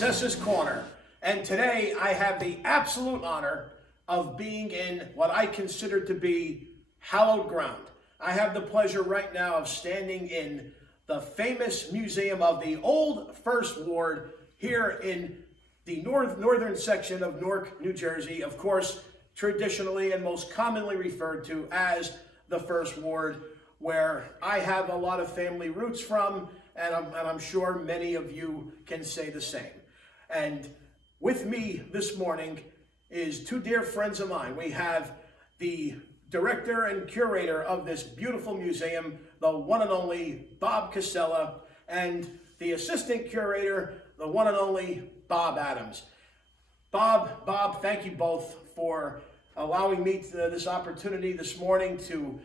Sessa's Corner, and today I have the absolute honor of being in what I consider to be hallowed ground. I have the pleasure right now of standing in the famous museum of the Old First Ward here in the northern section of Newark, New Jersey, of course, traditionally and most commonly referred to as the First Ward, where I have a lot of family roots from, and I'm sure many of you can say the same. And with me this morning is two dear friends of mine. We have the director and curator of this beautiful museum, the one and only Bob Casella, and the assistant curator, the one and only Bob Adams. Bob, thank you both for allowing me this opportunity this morning to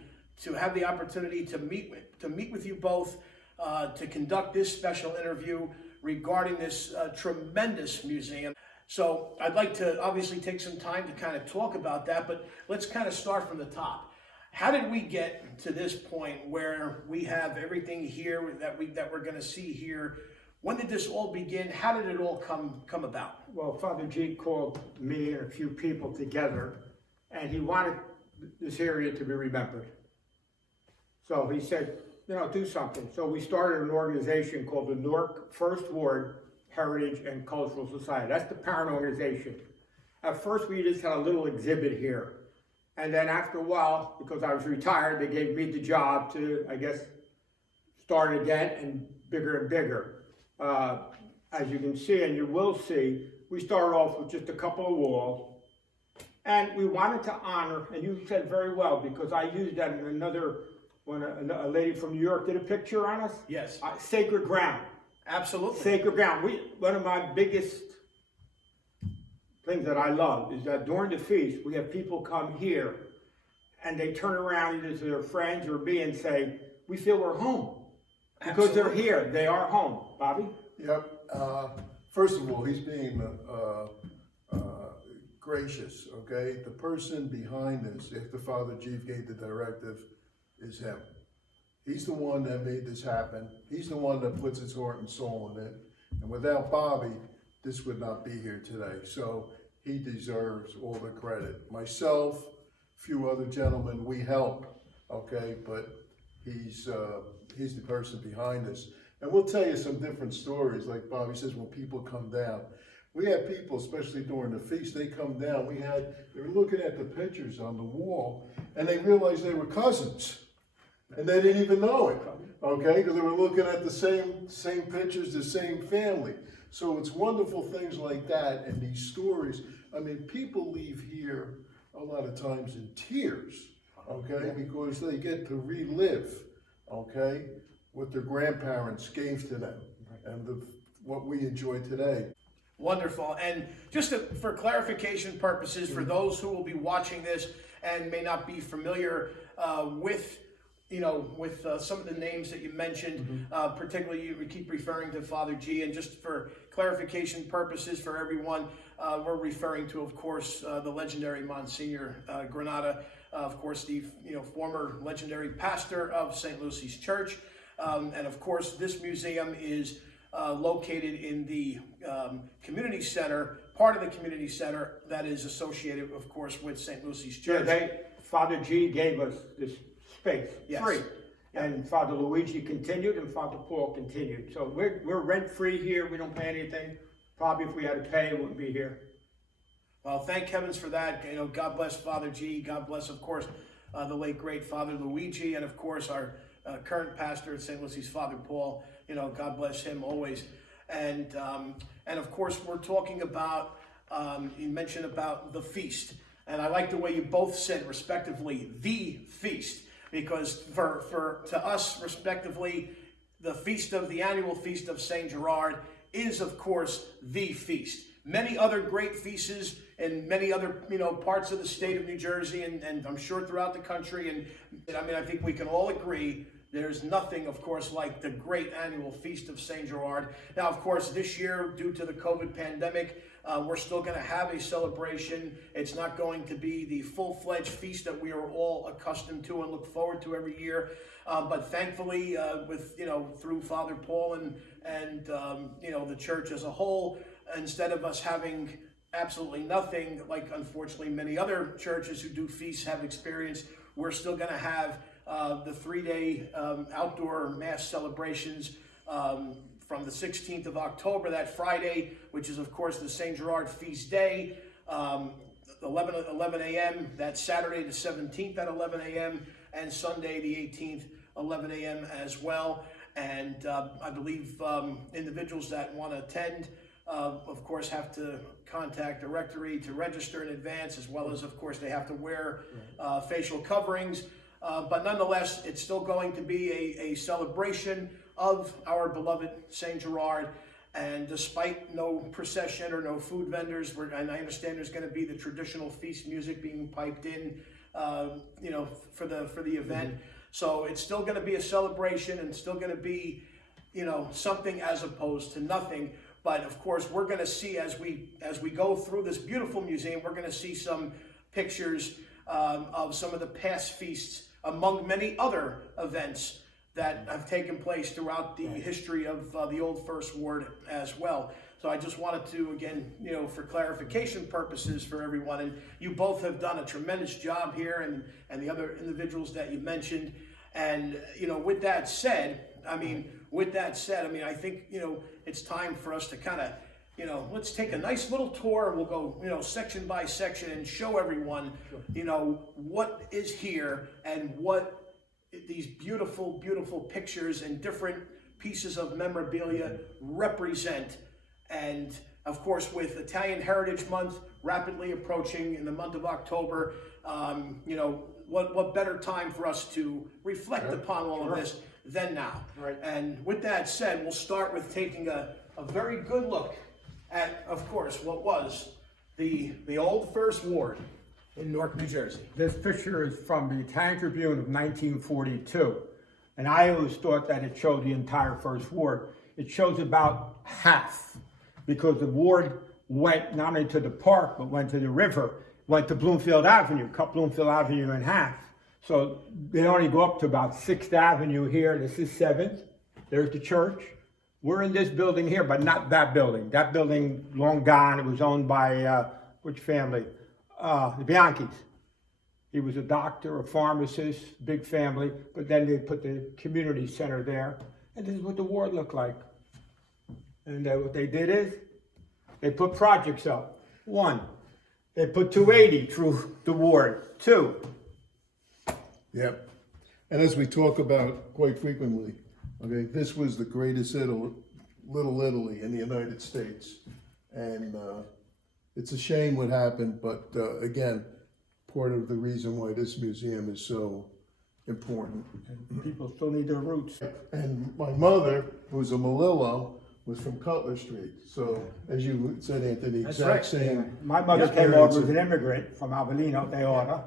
have the opportunity to meet with you both, to conduct this special interview regarding this tremendous museum. So I'd like to obviously take some time to kind of talk about that, but let's kind of start from the top. How did we get to this point where we have everything here that we're going to see here? When did this all begin? How did it all come about? Well, Father G called me and a few people together, and he wanted this area to be remembered. So he said, do something. So we started an organization called the Newark First Ward Heritage and Cultural Society. That's the parent organization. At first, we just had a little exhibit here. And then after a while, because I was retired, they gave me the job to, I guess, start again and bigger. As you can see, and you will see, we started off with just a couple of walls. And we wanted to honor, and you said very well, because I used that in another, when a lady from New York did a picture on us. Yes. Sacred ground. Absolutely. Sacred ground. One of my biggest things that I love is that during the feast, we have people come here and they turn around either to their friends or me and say, we feel we're home. Because they're here. They are home. Bobby? Yep. First of all, he's being gracious, okay? The person behind this, after Father G gave the directive, is him. He's the one that made this happen. He's the one that puts his heart and soul in it. And without Bobby, this would not be here today. So he deserves all the credit. Myself, a few other gentlemen, we help, okay? But he's the person behind this. And we'll tell you some different stories. Like Bobby says, when people come down, we have people, especially during the feast, they come down. They were looking at the pictures on the wall, and they realized they were cousins. And they didn't even know it, okay? Because they were looking at the same pictures, the same family. So it's wonderful things like that and these stories. I mean, people leave here a lot of times in tears, okay? Because they get to relive, okay, what their grandparents gave to them and what we enjoy today. Wonderful. And just for clarification purposes, for those who will be watching this and may not be familiar with some of the names that you mentioned, particularly you keep referring to Father G, and just for clarification purposes for everyone, we're referring to, of course, the legendary Monsignor Granada, of course, the former legendary pastor of St. Lucy's Church, and of course, this museum is located in the community center, part of the community center that is associated, of course, with St. Lucy's Church. Yeah, Father G gave us this space, yes. free. And Father Luigi continued and Father Paul continued. So we're rent-free here. We don't pay anything. Probably if we had to pay, it wouldn't be here. Well, thank heavens for that. God bless Father G. God bless, of course, the late, great Father Luigi. And, of course, our current pastor at St. Lucy's, Father Paul. God bless him always. And of course, we're talking about, you mentioned about the feast. And I like the way you both said, respectively, the feast. Because to us, respectively, the annual feast of St. Gerard is, of course, the feast. Many other great feasts in many other parts of the state of New Jersey, and I'm sure throughout the country. And I think we can all agree there's nothing, of course, like the great annual feast of St. Gerard. Now, of course, this year, due to the COVID pandemic, we're still going to have a celebration. It's not going to be the full-fledged feast that we are all accustomed to and look forward to every year. But thankfully, through Father Paul and the church as a whole, instead of us having absolutely nothing, like unfortunately many other churches who do feasts have experienced, we're still going to have the 3-day outdoor mass celebrations from the 16th of October, that Friday, which is of course the St. Gerard feast day, 11 a.m. That Saturday the 17th at 11 a.m. and Sunday the 18th, 11 a.m. as well. And I believe individuals that want to attend, of course, have to contact the rectory to register in advance, as well as, of course, they have to wear facial coverings. But nonetheless, it's still going to be a celebration of our beloved St. Gerard. And despite no procession or no food vendors, and I understand there's going to be the traditional feast music being piped in, for the event. So it's still going to be a celebration and still going to be, something as opposed to nothing. But of course, we're going to see as we go through this beautiful museum, we're going to see some pictures of some of the past feasts, among many other events that have taken place throughout the history of the Old First Ward as well. So I just wanted to, again, for clarification purposes for everyone, and you both have done a tremendous job here, and the other individuals that you mentioned. And, with that said, I think, it's time for us to kind of, let's take a nice little tour. We'll go, section by section and show everyone, what is here and what these beautiful, beautiful pictures and different pieces of memorabilia represent. And of course, with Italian Heritage Month rapidly approaching in the month of October, what better time for us to reflect upon all of this than now? Right. And with that said, we'll start with taking a very good look at, of course, what was the Old First Ward in Newark, New Jersey. This picture is from the Italian Tribune of 1942. And I always thought that it showed the entire First Ward. It shows about half, because the ward went not only to the park, but went to the river, went to Bloomfield Avenue, cut Bloomfield Avenue in half. So they only go up to about 6th Avenue here. This is 7th. There's the church. We're in this building here, but not that building. That building, long gone. It was owned by which family? The Bianchis. He was a doctor, a pharmacist, big family, but then they put the community center there. And this is what the ward looked like. And what they did is, they put projects up. 1, they put 280 through the ward. 2. Yep. And as we talk about quite frequently, okay, this was the greatest Little Italy in the United States. And it's a shame what happened, but again, part of the reason why this museum is so important. And people still need their roots. And my mother, who's a Malillo, was from Cutler Street. So, as you said, Anthony, That's exact right. same. My mother came over as an immigrant from Avellino, Deorta,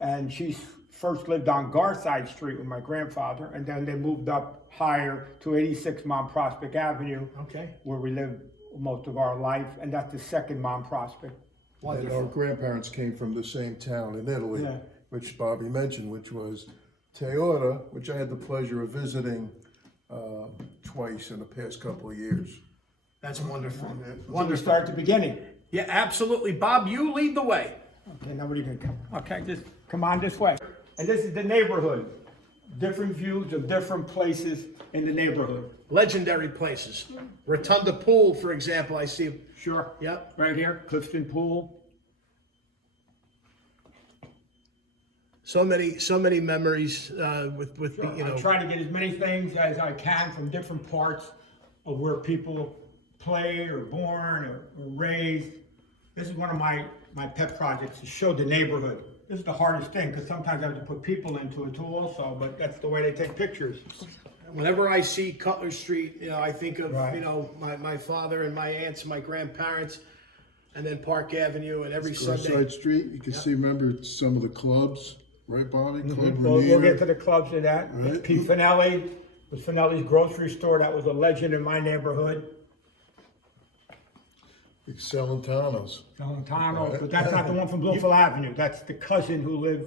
and she first lived on Garside Street with my grandfather, and then they moved up higher to 86 Mount Prospect Avenue, Okay. where we lived most of our life, and that's the second Mount Prospect. And our grandparents came from the same town in Italy, Yeah. which Bobby mentioned, which was Teota, which I had the pleasure of visiting twice in the past couple of years. That's wonderful. We start at the beginning. Yeah, absolutely. Bob, you lead the way. Okay, nobody can come. Okay, just come on this way. And this is the neighborhood. Different views of different places in the neighborhood. Legendary places. Rotunda Pool, for example, I see. Sure. Yep. Right here, Clifton Pool. So many memories with I try to get as many things as I can from different parts of where people play or born or raised. This is one of my pet projects, to show the neighborhood. This is the hardest thing, because sometimes I have to put people into it too also, but that's the way they take pictures. Whenever I see Cutler Street, I think of, Right. my father and my aunts and my grandparents, and then Park Avenue, and every Sunday. Garside Street, you can see, remember some of the clubs, right, Bobby? Club We'll Rainier. get to the clubs in that. Right. Pete Finelli was Finelli's grocery store. That was a legend in my neighborhood. Celentanos. Celentano, but that's not the one from Bloomfield Avenue. That's the cousin who lived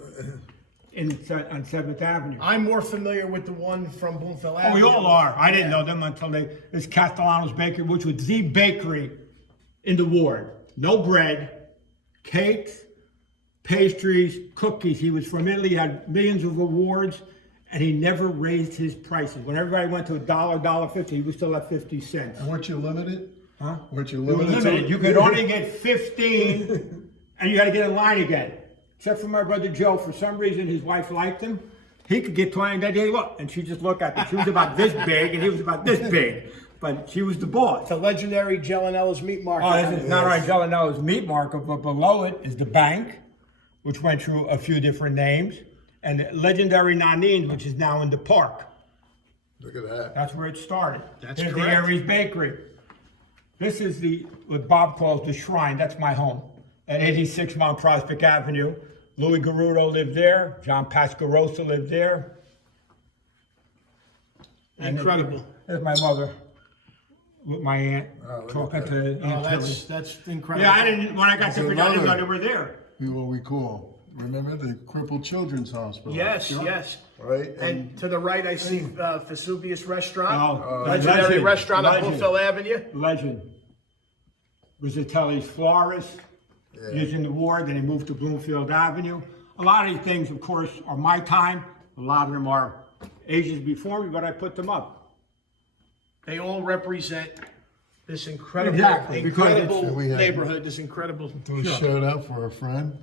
on 7th Avenue. I'm more familiar with the one from Bloomfield Oh, Avenue. we all are. I didn't know them until this Castellano's Bakery, which was the bakery in the ward. No bread, cakes, pastries, cookies. He was from Italy, he had millions of awards, and he never raised his prices. When everybody went to $1, $1.50, he was still at 50 cents. Weren't you limited? Huh? Weren't you You were limited? limited. You could only get 15, and you got to get in line again. Except for my brother Joe, for some reason his wife liked him. He could get 20, and then he look, and she just looked at him. She was about this big, and he was about this big, but she was the boss. The legendary Gelenella's Meat Market. Oh, this is not right. Gelenella's Meat Market, but below it is the bank, which went through a few different names, and the legendary Nanines, which is now in the park. Look at that. That's where it started. That's Here's correct. the Aries Bakery. This is what Bob calls the shrine. That's my home at 86 Mount Prospect Avenue. Louis Garudo lived there. John Pascarosa lived there. And Incredible. There's my mother with my aunt look talking at that. to Aunt Oh, Tilly. that's incredible. Yeah, I didn't. When I got to Virginia, I didn't know another- they were there. What we call, remember the Crippled Children's Hospital? Yes, yes. Right? And to the right, I see Vesuvius Restaurant. Oh, legendary legend, restaurant on legend. Bluefield Avenue. Legend. Rizzatelli's Florist. He was in the ward, then he moved to Bloomfield Avenue. A lot of these things, of course, are my time. A lot of them are ages before me, but I put them up. They all represent this incredible, Exactly, because it's- incredible we have- neighborhood, this incredible. Do a shout out for our friend,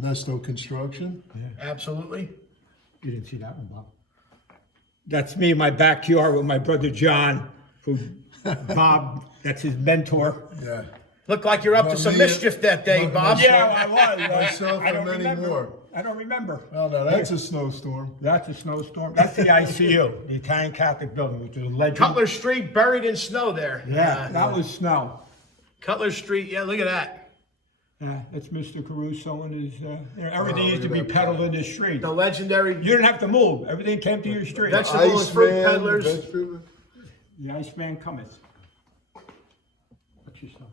Nesto Construction. Absolutely. You didn't see that one, Bob. That's me in my backyard with my brother John, who Bob, that's his mentor. Yeah. Look like you're up to some me- mischief that day, Bob. Yeah, I was. Myself I don't and many remember. more. I don't remember. Oh, no, that's a snowstorm. That's a snowstorm. That's the ICU, the Italian Catholic building, which is a legend. Cutler Street buried in snow there. Yeah, that was snow. Cutler Street, yeah, look at that. Yeah, that's Mr. Caruso and his, everything used to look be at that peddled in the street. The legendary. You didn't have to move. Everything came to your street. Vegetable and fruit Iceman, peddlers. vegetable- The Iceman cometh. Watch yourself.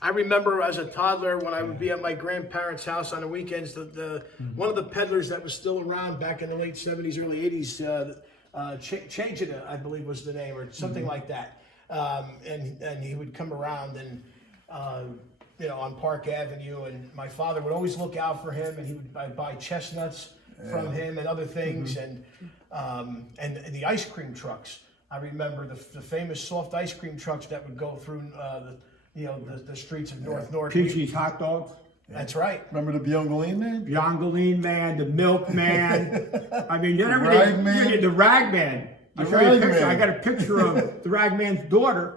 I remember as a toddler when I would be at my grandparents' house on the weekends, one of the peddlers that was still around back in the late 70s, early 80s, Change It, I believe was the name, or something like that. And he would come around and, on Park Avenue, and my father would always look out for him, and he would buy chestnuts from him and other things, and the ice cream trucks. I remember the famous soft ice cream trucks that would go through the streets of North Newark. Peachy's hot dogs. That's right. Remember the Biongoline man? Biongoline man, the milkman. I mean, then Rag everything. man. The rag man. The I'll show you a rag picture. man. I got a picture of the rag man's daughter,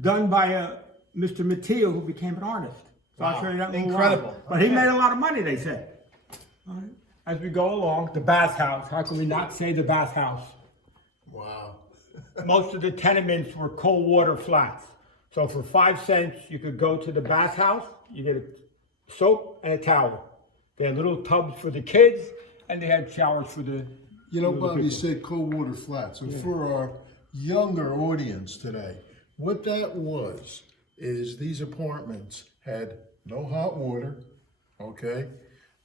done by Mr. Matteo, who became an artist. So I'll Wow. show you that. little Incredible. one. But he made a lot of money, they said. All right. As we go along, the bathhouse. How can we not say the bathhouse? Wow. Most of the tenements were cold water flats. So for 5 cents, you could go to the bathhouse, you get a soap and a towel. They had little tubs for the kids, and they had showers for the You know, Bob, you people. said cold water flat. So for our younger audience today, what that was is these apartments had no hot water, okay,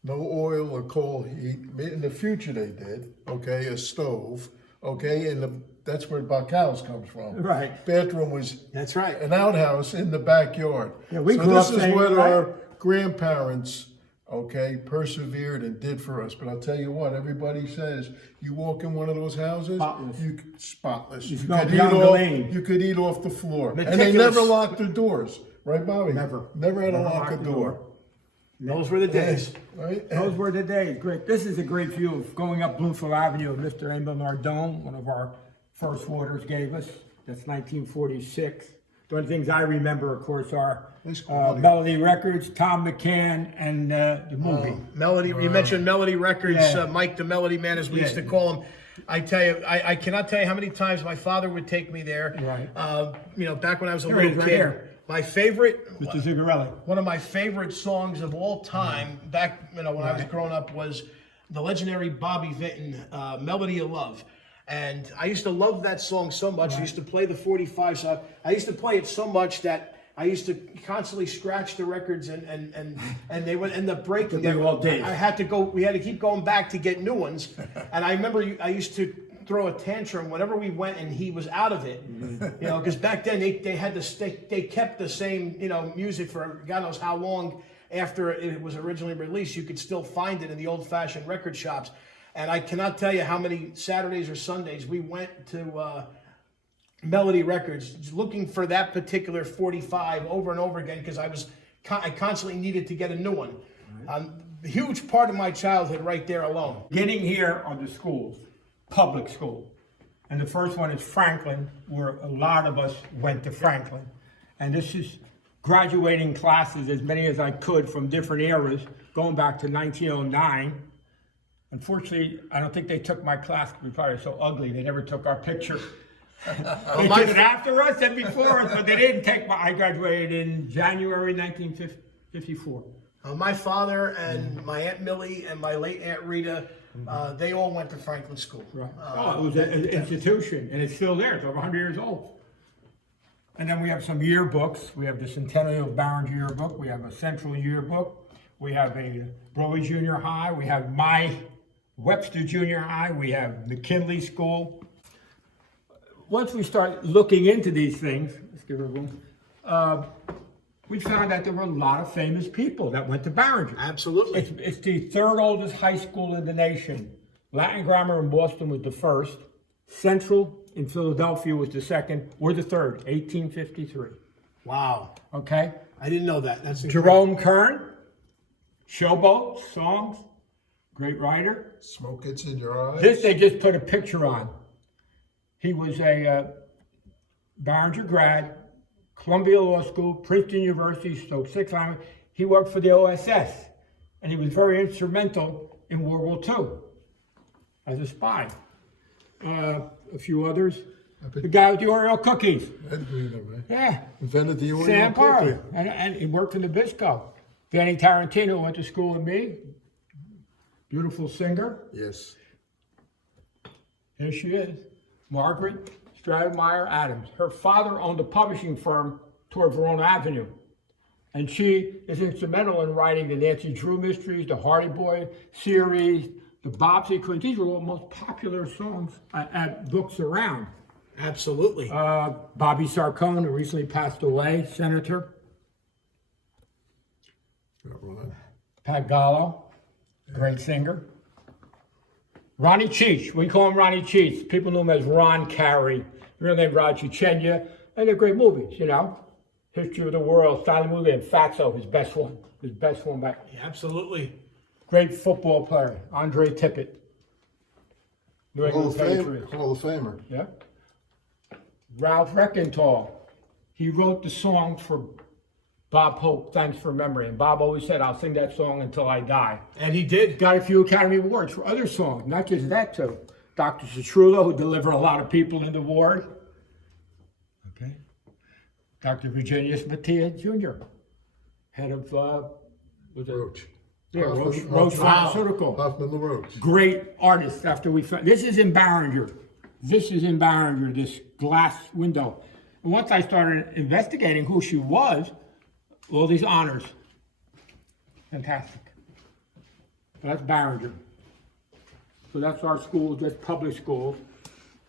no oil or coal heat. In the future they did, okay, a stove, okay, and that's where Bacaus comes from. Right. Bathroom was That's right. an outhouse in the backyard. Yeah, we so grew this up is saying, what right? our grandparents, okay, persevered and did for us. But I'll tell you what, everybody says you walk in one of those houses, Spotless. spotless. You smell could, beyond eat the off, lane. you could eat off the floor, and they Meticulous. never locked their doors, right, Bobby? Never. Never had to Never lock a locked the door. door. Those were the days. Right? Those were the days. Great. This is a great view of going up Bloomfield Avenue. Mr. Emil Nardone, one of our first waters, gave us. That's 1946. The only things I remember, of course, are Nice quality. Melody Records, Tom McCann, and the movie. Melody, you mentioned Melody Records, Yeah. Mike the Melody Man, as we used to call him. I tell you, I cannot tell you how many times my father would take me there. Right. Back when I was a Here it little is, right kid. here. My favorite, Mr. Zigarelli. one of my favorite songs of all time, back when I was growing up, was the legendary Bobby Vinton, "Melody of Love." And I used to love that song so much. I used to play the 45, so I used to play it so much that I used to constantly scratch the records, and they would end up breaking. They all did. I had to go. We had to keep going back to get new ones. And I remember I used to throw a tantrum whenever we went and he was out of it. You know, because back then they kept the same, you know, music for God knows how long after it was originally released. You could still find it in the old-fashioned record shops. And I cannot tell you how many Saturdays or Sundays we went to Melody Records looking for that particular 45 over and over again, because I constantly needed to get a new one. A huge part of my childhood right there alone. Getting here are the schools, public school. And the first one is Franklin, where a lot of us went to Franklin. And this is graduating classes, as many as I could from different eras, going back to 1909. Unfortunately, I don't think they took my class because we probably were so ugly, they never took our picture. They took it after us and before us, but they didn't take I graduated in January 1954. My father and my Aunt Millie and my late Aunt Rita, they all went to Franklin School. Right. It was an institution, and it's still there. It's over 100 years old. And then we have some yearbooks. We have the Centennial Barringer yearbook. We have a Central yearbook. We have a Broadway Junior High. We have my Webster Junior High. We have McKinley School. Once we start looking into these things, let's give it a room. We found that there were a lot of famous people that went to Barringer. Absolutely. It's the third oldest high school in the nation. Latin Grammar in Boston was the first. Central in Philadelphia was the second. We're the third, 1853. Wow. Okay? I didn't know that. That's incredible. Jerome Kern, Showboat, songs, great writer. Smoke gets in your eyes. This they just put a picture on. He was a Barringer grad, Columbia Law School, Princeton University, Stoke 6 Island. He worked for the OSS, and he was very instrumental in World War II as a spy. A few others. The guy with the Oreo cookies. Ed Green, right? Yeah. Invented the Oreo Sam cookie. Parley. And he worked in Nabisco. Danny Tarantino went to school with me. Beautiful singer. Yes. Here she is. Margaret Stratemeyer Adams. Her father owned a publishing firm toward Verona Avenue. And she is instrumental in writing the Nancy Drew mysteries, the Hardy Boy series, the Bobsy Queen. These were all the most popular songs at books around. Absolutely. Bobby Sarcone, who recently passed away, senator. Right. Pat Gallo, great singer. Ronnie Cheech, we call him Ronnie Cheech. People knew him as Ron Carey. Real name Roger Chenya. And they're great movies, you know. History of the World, silent movie, and Fatso, his best one. His best one back. Yeah, absolutely. Great football player, Andre Tippett. New England Patriots. Hall of Famer. Yeah. Ralph Reckenthal. He wrote the songs for Bob Hope, Thanks for Memory. And Bob always said, I'll sing that song until I die. And he did. Got a few Academy Awards for other songs, not just that too. Dr. Citrullo, who delivered a lot of people in the ward. Okay. Dr. Virginius Mattia Jr., head of, was it? Roach. Yeah, Roche Hoffman Pharmaceutical. Hoffman LaRoche. Great artist after we found, this is in Barringer. This is in Barringer, this glass window. And once I started investigating who she was, all these honors. Fantastic. So that's Barringer. So that's our school, just public schools.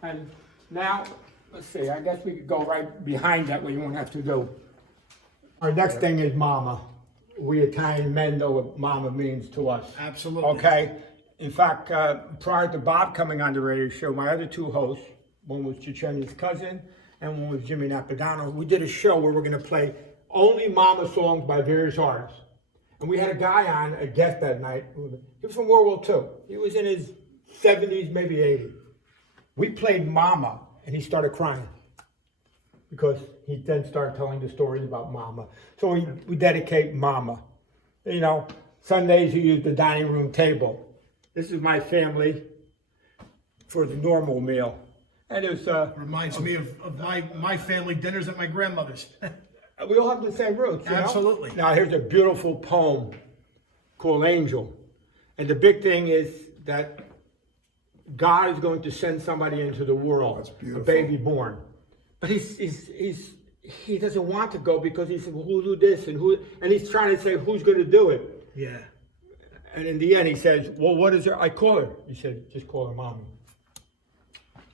And now, let's see, I guess we could go right behind that, what you won't have to do. Our next thing is Mama. We Italian men know what Mama means to us. Absolutely. Okay? In fact, prior to Bob coming on the radio show, my other two hosts, one was Chichenya's cousin and one was Jimmy Napadano. We did a show where we're going to play only Mama songs by various artists. And we had a guy on, a guest that night. He was from World War II. He was in his 70s, maybe 80s. We played Mama, and he started crying because he then started telling the stories about Mama. So we dedicate Mama. You know, Sundays you use the dining room table. This is my family for the normal meal. And it was... Reminds me of my family dinners at my grandmother's. we all have the same roots, you know? Absolutely. Now here's a beautiful poem called Angel. And the big thing is that God is going to send somebody into the world, That's beautiful. a baby born. But he doesn't want to go because he said, well, who'll do this and he's trying to say, who's going to do it? Yeah. And in the end, he says, well, what is her? I call her. He said, just call her Mommy.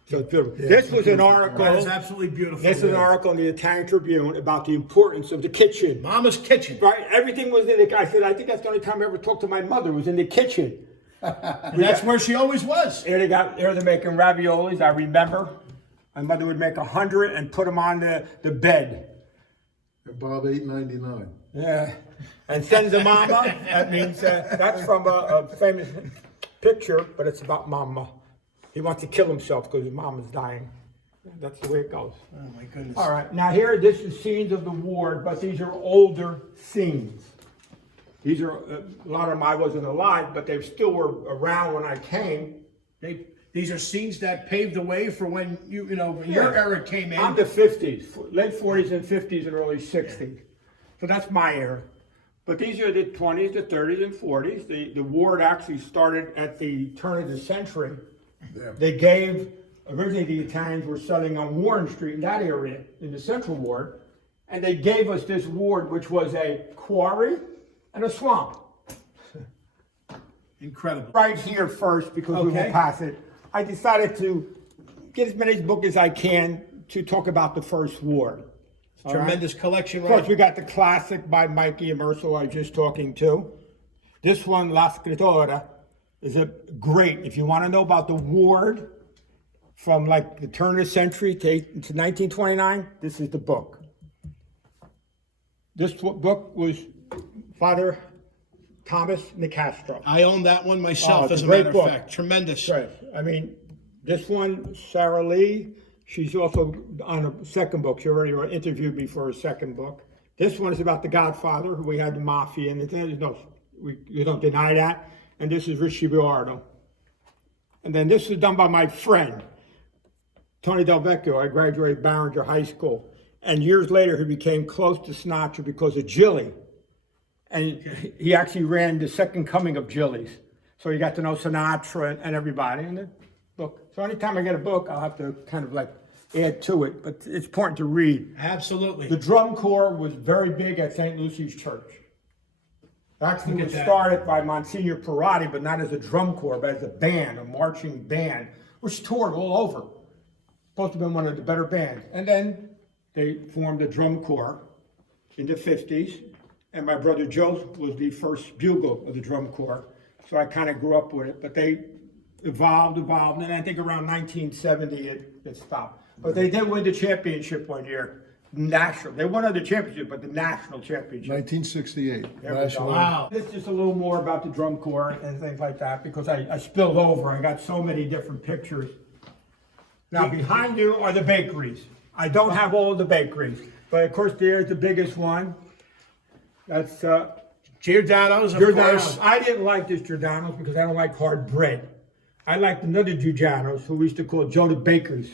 So it's beautiful. This was an article. That is absolutely beautiful. This is an article in the Italian Tribune about the importance of the kitchen. Mama's kitchen. Right? Everything was in the. I said, I think that's the only time I ever talked to my mother was in the kitchen. And that's where she always was. Here they're making raviolis. I remember my mother would make 100 and put them on the bed. And Bob $8.99. Yeah, and senza mama. That means that's from a famous picture, but it's about mama. He wants to kill himself because his mom is dying. That's the way it goes. Oh my goodness. All right, now this is scenes of the ward, but these are older scenes. These are, a lot of them I wasn't alive, but they still were around when I came. These are scenes that paved the way for when your era came in. I'm the 50s, late 40s and 50s and early 60s. So that's my era. But these are the 20s, the 30s, and 40s. The ward actually started at the turn of the century. Yeah. They gave, originally the Italians were settling on Warren Street in that area, in the central ward, and they gave us this ward, which was a quarry and a swamp. Incredible. Right here first, because we will pass it, I decided to get as many books as I can to talk about the first ward. Tremendous collection. Of course, we got the classic by Mikey Emerso I was just talking to. This one, La Scrittura, is a great, if you want to know about the ward from like the turn of the century to 1929, this is the book. This book was Father Thomas Nicastro. I own that one myself, as a great matter book. of fact. Tremendous. Right. I mean, this one, Sarah Lee, she's also on a second book. She already interviewed me for a second book. This one is about the Godfather, who we had the mafia, and we don't deny that. And this is Richie Biardo. And then this was done by my friend, Tony Del Vecchio. I graduated Barringer High School. And years later, he became close to Sinatra because of Jilly. And he actually ran the second coming of Jilly's. So he got to know Sinatra and everybody in the book. So anytime I get a book, I'll have to kind of like add to it. But it's important to read. Absolutely. The drum corps was very big at St. Lucy's Church. Actually, it was started by Monsignor Perotti, but not as a drum corps, but as a band, a marching band, which toured all over. Supposed to have been one of the better bands. And then they formed a drum corps in the 50s, and my brother Joe was the first bugle of the drum corps. So I kind of grew up with it, but they evolved, and I think around 1970 it stopped. But they did win the championship one year. National. They won the championship, but the national championship. 1968. National. Wow. This is just a little more about the drum corps and things like that, because I spilled over. I got so many different pictures. Now, behind you are the bakeries. I don't have all of the bakeries, but of course, there's the biggest one. That's Giordano's, of course. I didn't like this Giordano's because I don't like hard bread. I liked another Giordano's who we used to call Joe the Bakers.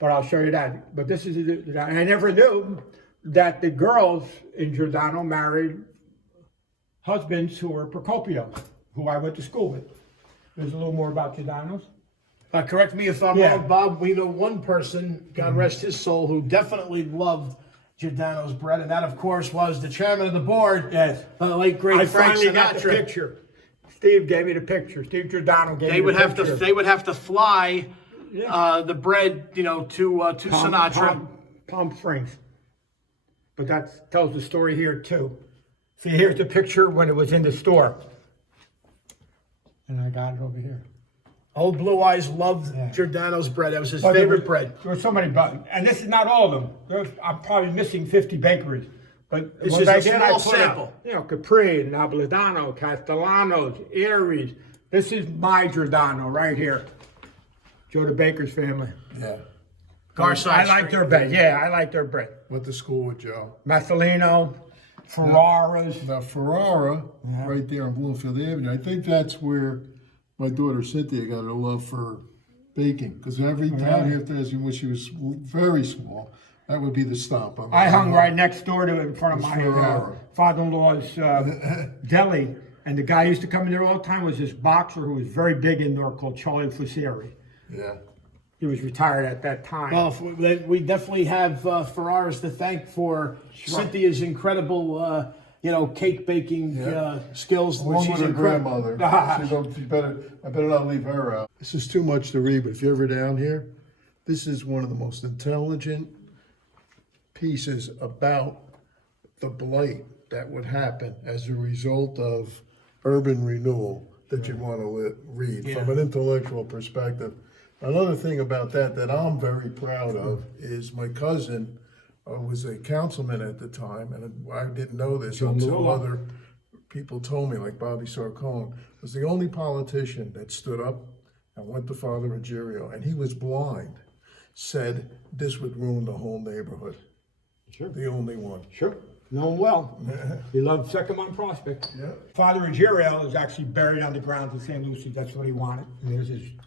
But I'll show you that. But this is, and I never knew that the girls in Giordano married husbands who were Procopio, who I went to school with. There's a little more about Giordano's. Correct me if I'm wrong, Bob. We know one person, God rest his soul, who definitely loved Giordano's bread, and that, of course, was the chairman of the board, Yes. the late great I Frank finally Sinatra. got the picture. Steve gave me the picture. Steve Giordano gave me the picture. They would have to fly the bread, to Sinatra. Palm Springs. But that tells the story here too. See, here's the picture when it was in the store. And I got it over here. Old Blue Eyes loved Giordano's bread. That was his favorite bread. There were so many buttons. And this is not all of them. I'm probably missing 50 bakeries. But This when is I a did, small I put sample. Capri, Napoletano, Castellanos, Aries. This is my Giordano right here. Joe the Baker's family. Yeah. Garside I like their bread. Yeah, I like their bread. Went to school with Joe. Mazzolino, Ferraras. Now Ferrara, right there on Bloomfield Avenue. I think that's where my daughter Cynthia got her love for baking. Because every time after this, when she was very small, that would be the stop. I hung right next door to it in front of my Ferrara. father-in-law's deli. And the guy who used to come in there all the time was this boxer who was very big in Newark called Charlie Fusari. Yeah. He was retired at that time. Well, we definitely have Ferraris to thank for Cynthia's incredible cake baking Yeah. skills. Along She's with her incredible. grandmother. I better not leave her out. This is too much to read, but if you're ever down here, this is one of the most intelligent pieces about the blight that would happen as a result of urban renewal that you want to read from an intellectual perspective. Another thing about that I'm very proud of is my cousin was a councilman at the time, and I didn't know this until other people told me, like Bobby Sarcone, was the only politician that stood up and went to Father Ruggiero, and he was blind, said this would ruin the whole neighborhood. Sure. The only one. Sure. Know him well. He loved Second Prospect. Yeah. Father Ruggiero is actually buried on the grounds in St. Lucie. That's what he wanted. And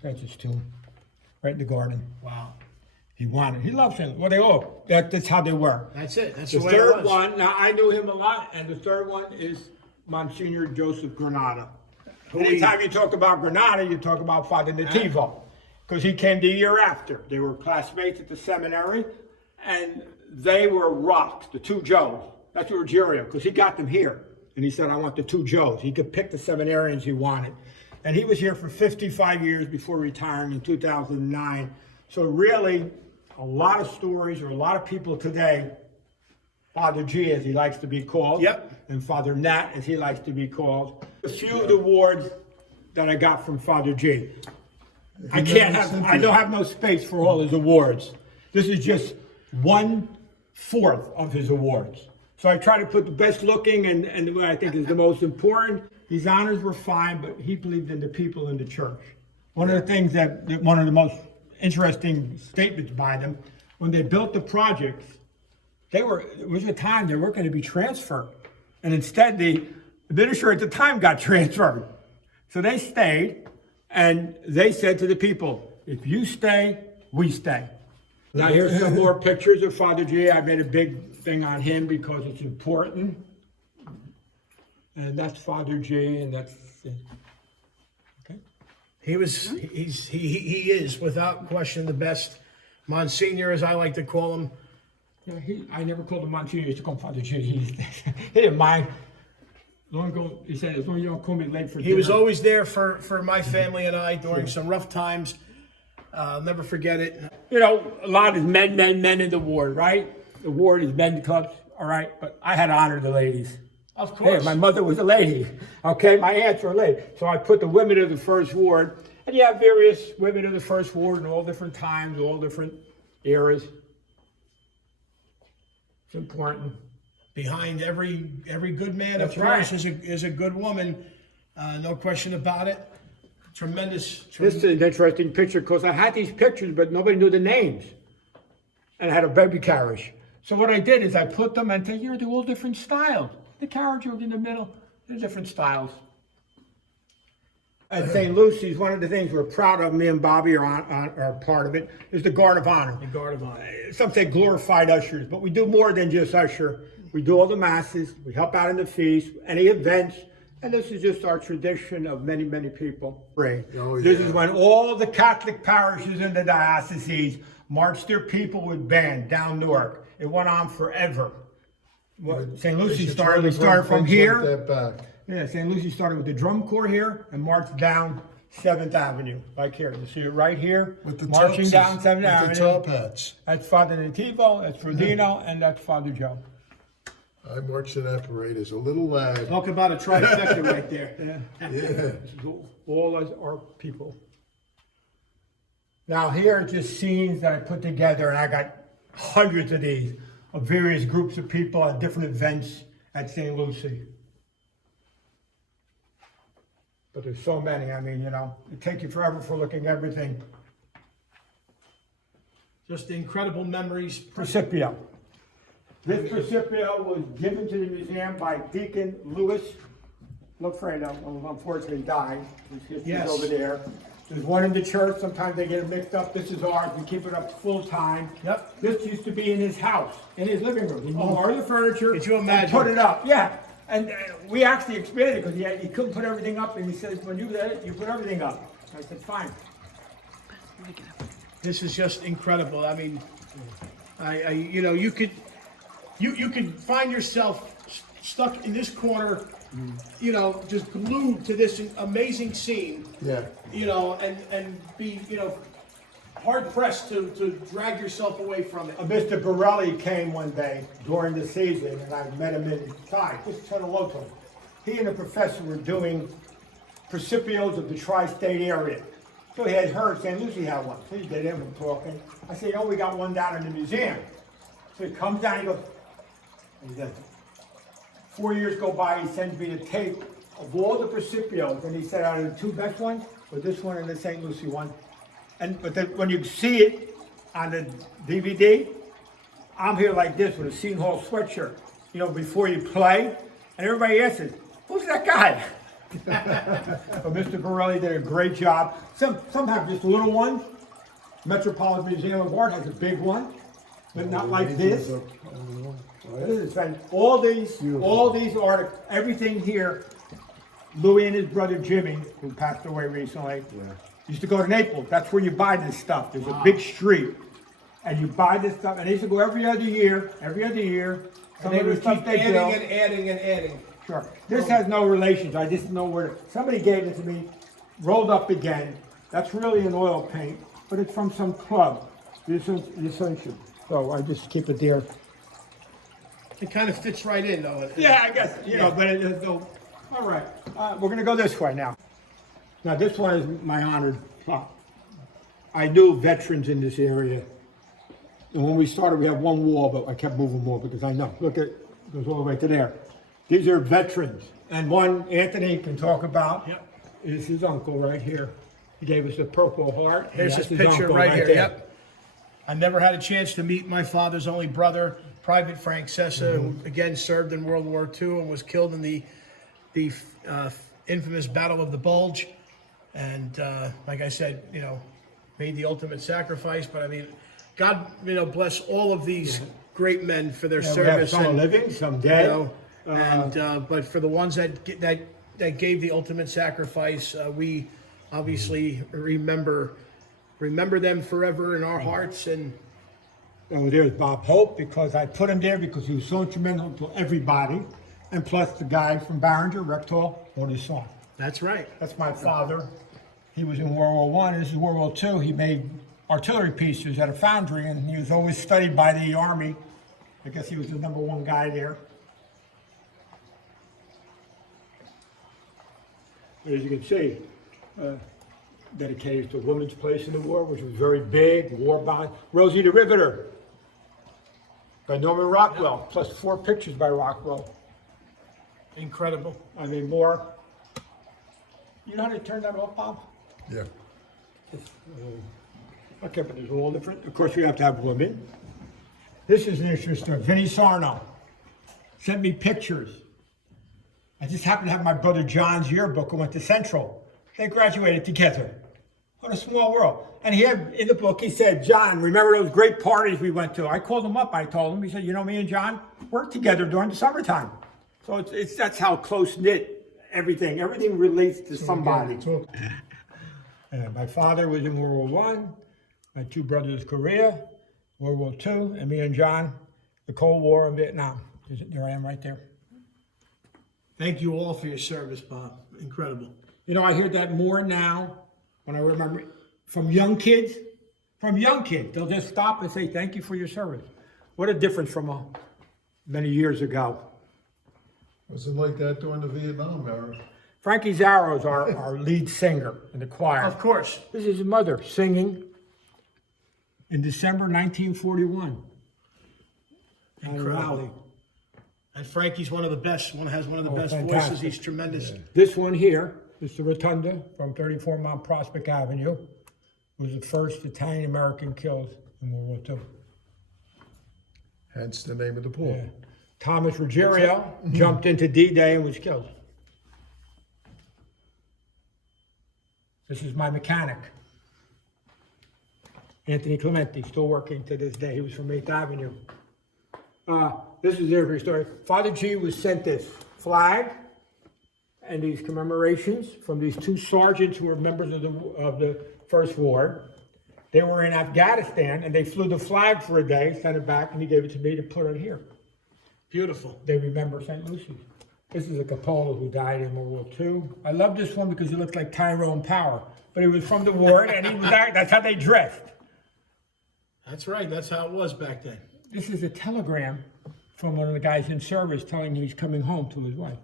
that's his tomb, right in the garden. Wow. He wanted. He loved him. Well, they all. That's how they were. That's it. That's The the way it third was. one. Now I knew him a lot, and the third one is Monsignor Joseph Granada. Anytime you talk about Granada, you talk about Father Nativo, because he came the year after. They were classmates at the seminary, and they were rocks. The two Joes. That's Ruggiero, because he got them here. And he said, I want the two Joes. He could pick the seminarians he wanted. And he was here for 55 years before retiring in 2009. So really, a lot of stories, or a lot of people today, Father G, as he likes to be called. Yep. And Father Nat, as he likes to be called. A few of the awards that I got from Father G. I don't have no space for all his awards. This is just 1/4 of his awards. So I try to put the best looking and what I think is the most important. These honors were fine, but he believed in the people in the church. One of the things one of the most interesting statements by them, when they built the projects, it was a time they weren't going to be transferred. And instead, the administrator at the time got transferred. So they stayed, and they said to the people, if you stay, we stay. Now here's some more pictures of Father G. I made a big thing on him because it's important. And that's Father G, and that's it. Okay. He is without question the best Monsignor, as I like to call him. Yeah, I never called him Monsignor. I used to call him Father G. He didn't mind. He said, as long as you don't call me late for dinner. He was always there for my family and I during some rough times. I'll never forget it. A lot is men in the ward, right? The ward is men's clubs, all right? But I had to honor the ladies. Of course. Hey, my mother was a lady, okay? My aunts were a lady. So I put the women of the first ward, and you have various women of the first ward in all different times, all different eras. It's important. Behind every good man, That's of course, right. is a good woman. No question about it. Tremendous. This is an interesting picture because I had these pictures, but nobody knew the names. And I had a baby carriage. So what I did is I put them and said, they're all different styles. The carriage was in the middle, they're different styles. At St. Lucie's, one of the things we're proud of, me and Bobby are part of it, is the Guard of Honor. The Guard of Honor. Some say glorified ushers, but we do more than just usher. We do all the masses, we help out in the feast, any events, and this is just our tradition of many, many people praying. Oh, This yeah. is when all the Catholic parishes in the dioceses marched their people with band down Newark. It went on forever. St. Lucie started, we started from here. That back. Yeah, St. Lucie started with the drum corps here and marched down 7th Avenue, like here. You see it right here, With the marching tuxes, down 7th with Avenue. the top hats. That's Father Nativo, that's Frodino, and that's Father Joe. I marched in that parade as a little lad. Talk about a trifecta right there. Yeah. All as our people. Now here are just scenes that I put together, and I got hundreds of these, of various groups of people at different events at St. Lucie. But there's so many, it'd take you forever for looking at everything. Just incredible memories. Precipio. This Precipio was given to the museum by Deacon Louis Lafredo, who unfortunately died. His history's Yes. over there. There's one in the church. Sometimes they get it mixed up. This is ours. We keep it up full time. Yep. This used to be in his house, in his living room. He moved all the furniture. Could you and imagine? put it up. Yeah. And we actually expanded because he couldn't put everything up. And he says, when you did it, you put everything up. I said, fine. This is just incredible. I mean, you could find yourself stuck in this corner, you know, just glued to this amazing scene, Yeah. you know, and be, you know, hard pressed to drag yourself away from it. Mr. Borelli came one day during the season, and I met him inside, just said hello to him. He and the professor were doing Principios of the tri-state area. So he had heard St. Lucie had one. So he did him and talking. I said, we got one down in the museum. So he comes down, he goes, and he says, 4 years go by, he sends me the tape of all the Principios, and he said, out of the two best ones, was this one and the St. Lucie one. But then when you see it on the DVD, I'm here like this with a Seton Hall sweatshirt, you know, before you play, and everybody asks, who's that guy? But Mr. Borelli did a great job. Some have just little ones. Metropolitan Museum of Art has a big one, but not like this. This is fantastic. All these articles, everything here. Louis and his brother Jimmy, who passed away recently, used to go to Naples. That's where you buy this stuff. There's a big street, and you buy this stuff. And they used to go every other year. And they would keep adding and adding. Sure. This has no relations. I just know where. Somebody gave it to me, rolled up again. That's really an oil paint, but it's from some club. This is essential. So I just keep it there. It kind of fits right in, though. Yeah, I guess, you know, but it, all right. We're going to go this way now. Now, this one is my honored plot. I knew veterans in this area. And when we started, we had one wall, but I kept moving more because I know. Look, it goes all the way to there. These are veterans. And one Anthony can talk about is his uncle right here. He gave us a Purple Heart. Here's his That's picture uncle right here. there. Yep. I never had a chance to meet my father's only brother, Private Frank Sessa, who again served in World War II and was killed in the infamous Battle of the Bulge. And like I said, you know, made the ultimate sacrifice. But I mean, God, you know, bless all of these great men for their service. Some living, some dead. You know, but for the ones that gave the ultimate sacrifice, we obviously remember them forever in our hearts. And there's Bob Hope, because I put him there because he was so instrumental to everybody, and plus the guy from Barringer, Rectal, wrote his song. that's right. That's my father. He was in World War I. This is World War II. He made artillery pieces at a foundry, and he was always studied by the Army. I guess he was the #1 guy there. As you can see, dedicated to a women's place in the war, which was very big, war bond. Rosie the Riveter by Norman Rockwell, plus 4 pictures by Rockwell. Incredible. I mean, more. You know how to turn that off, Bob? Yeah. Okay, but there's all different. Of course, we have to have women. This is an interesting. Vinnie Sarno sent me pictures. I just happened to have my brother John's yearbook. I went to Central. They graduated together. What a small world. And he had, in the book, he said, John, remember those great parties we went to? I called him up. I told him. He said, you know, me and John worked together during the summertime. So that's how close-knit everything relates to somebody. My father was in World War I. My 2 brothers, Korea, World War II, and me and John, the Cold War in Vietnam. There I am right there. Thank you all for your service, Bob. Incredible. You know, I hear that more now when I remember from young kids. They'll just stop and say, thank you for your service. What a difference from many years ago. Was it like that during the Vietnam era? Frankie Zarro is our lead singer in the choir. Of course. This is his mother singing in December 1941. Incredible. And Frankie's one of the best. Has one of the best fantastic. voices. He's tremendous. Yeah. This one here is the Rotunda from 34 Mount Prospect Avenue. It was the first Italian-American killed in World War II. Hence the name of the pool. Yeah. Thomas Ruggiero jumped into D-Day and was killed. This is my mechanic. Anthony Clementi, still working to this day. He was from 8th Avenue. This is their story. Father G was sent this flag and these commemorations from these 2 sergeants who were members of the First Ward. They were in Afghanistan and they flew the flag for a day, sent it back, and he gave it to me to put on here. Beautiful. they remember St. Lucy's. This is a cupola who died in World War II. I love this one because he looked like Tyrone Power, but he was from the ward and he was that's how they dressed. That's right. That's how it was back then. This is a telegram from one of the guys in service telling him he's coming home to his wife.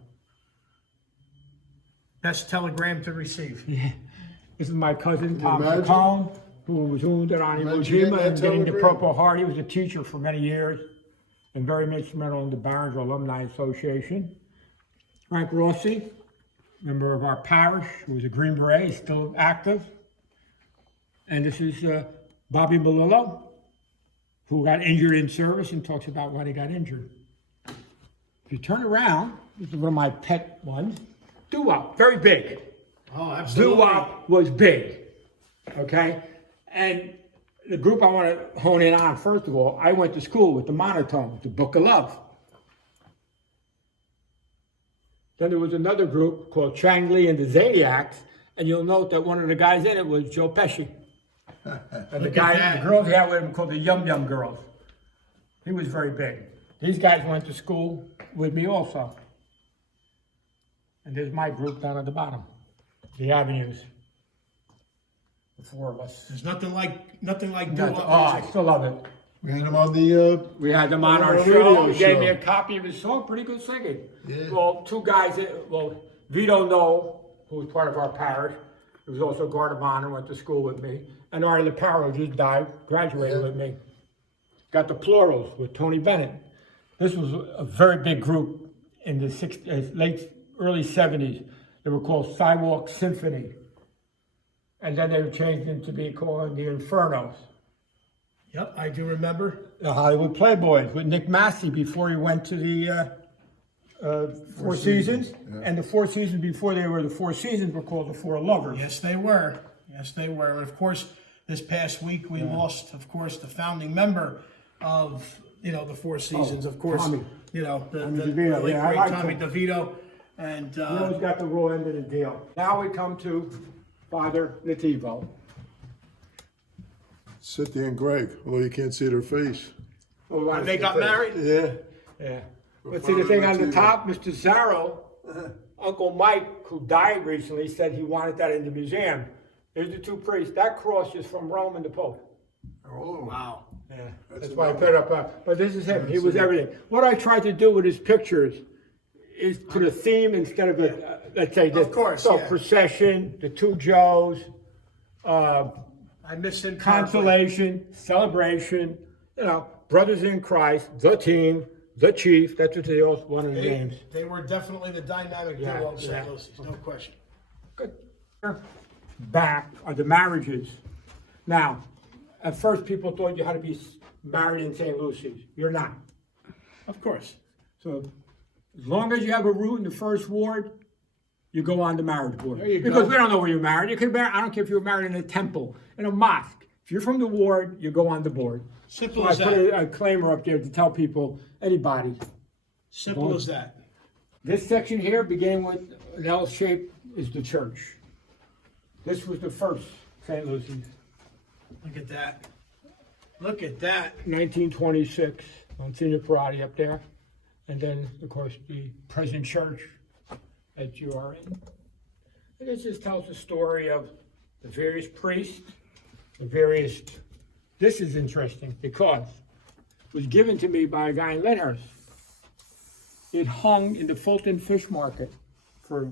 Best telegram to receive. Yeah. This is my cousin, Tom imagine? Falcone, who was wounded on Iwo Imagine getting Jima that and getting the telegram. Purple Heart. He was a teacher for many years and very instrumental in the Barringer Alumni Association. Frank Rossi, member of our parish, who was a Green Beret, he's still active. And this is Bobby Malillo, who got injured in service and talks about why he got injured. If you turn around, this is one of my pet ones. Doo-wop, very big. Oh, absolutely. Doo-wop was big, okay? And the group I want to hone in on, first of all, I went to school with the monotone, the Book of Love. Then there was another group called Chang Lee and the Zodiacs, and you'll note that one of the guys in it was Joe Pesci. And the girls he had with him called the Yum Yum Girls. He was very big. These guys went to school with me also. And there's my group down at the bottom, the Avenues. The four of us. There's nothing like doo-wop Oh, I music. still love it. We had him on the, We had them on our our show. radio He gave show. me a copy of his song, pretty good singing. Yeah. Well, two guys, Vito No, who was part of our parish, he was also guard of honor, went to school with me. And Ari LaParo just died, graduated Yeah. with me. Got the Plurals with Tony Bennett. This was a very big group in the early 70s. They were called Sidewalk Symphony. And then they changed into be called the Infernos. Yep, I do remember. The Hollywood Playboys with Nick Massey before he went to the Four Seasons. Yeah. And the Four Seasons before they were the Four Seasons were called the Four Lovers. Yes, they were. Yes, they were. And of course, this past week we lost, of course, the founding member of the Four Seasons. Of course, Tommy. the DeVito. late Yeah, I great like Tommy him. DeVito, and He always got the raw end of the deal. Now we come to Father Nativo. Cynthia and Greg, although you can't see their face. when they got married. Yeah. Yeah. But see, the thing on the top, Mr. Zarro, Uncle Mike, who died recently, said he wanted that in the museum. There's the two priests. That cross is from Rome and the Pope. Oh, Wow. Yeah, That's that's why I enough. put it up. But this is him. He was everything. What I tried to do with his pictures is put a theme instead of a, let's say, Of course, so yeah. procession, the two Joes, I miss him. consolation, celebration, brothers in Christ, the team, the chief. That's what they all wanted the names. They were definitely the dynamic Yeah, duo of St. yeah. Lucy's, no question. Good. Back are the marriages. Now, at first people thought you had to be married in St. Lucy's. You're not. Of course. So as long as you have a root in the first ward, you go on the marriage board. There you go. Because we don't know where you're married. You can marry, I don't care if you're married in a temple, in a mosque. If you're from the ward, you go on the board. Simple So as I put that. a claimer up there to tell people, anybody. Simple as that. This section here, beginning with an L shape, is the church. This was the first St. Lucy's. Look at that. Look at that. 1926, Monsignor Parati up there. And then, of course, the present church that you are in. And it just tells the story of the various priests, this is interesting because it was given to me by a guy in Lyndhurst. It hung in the Fulton Fish Market for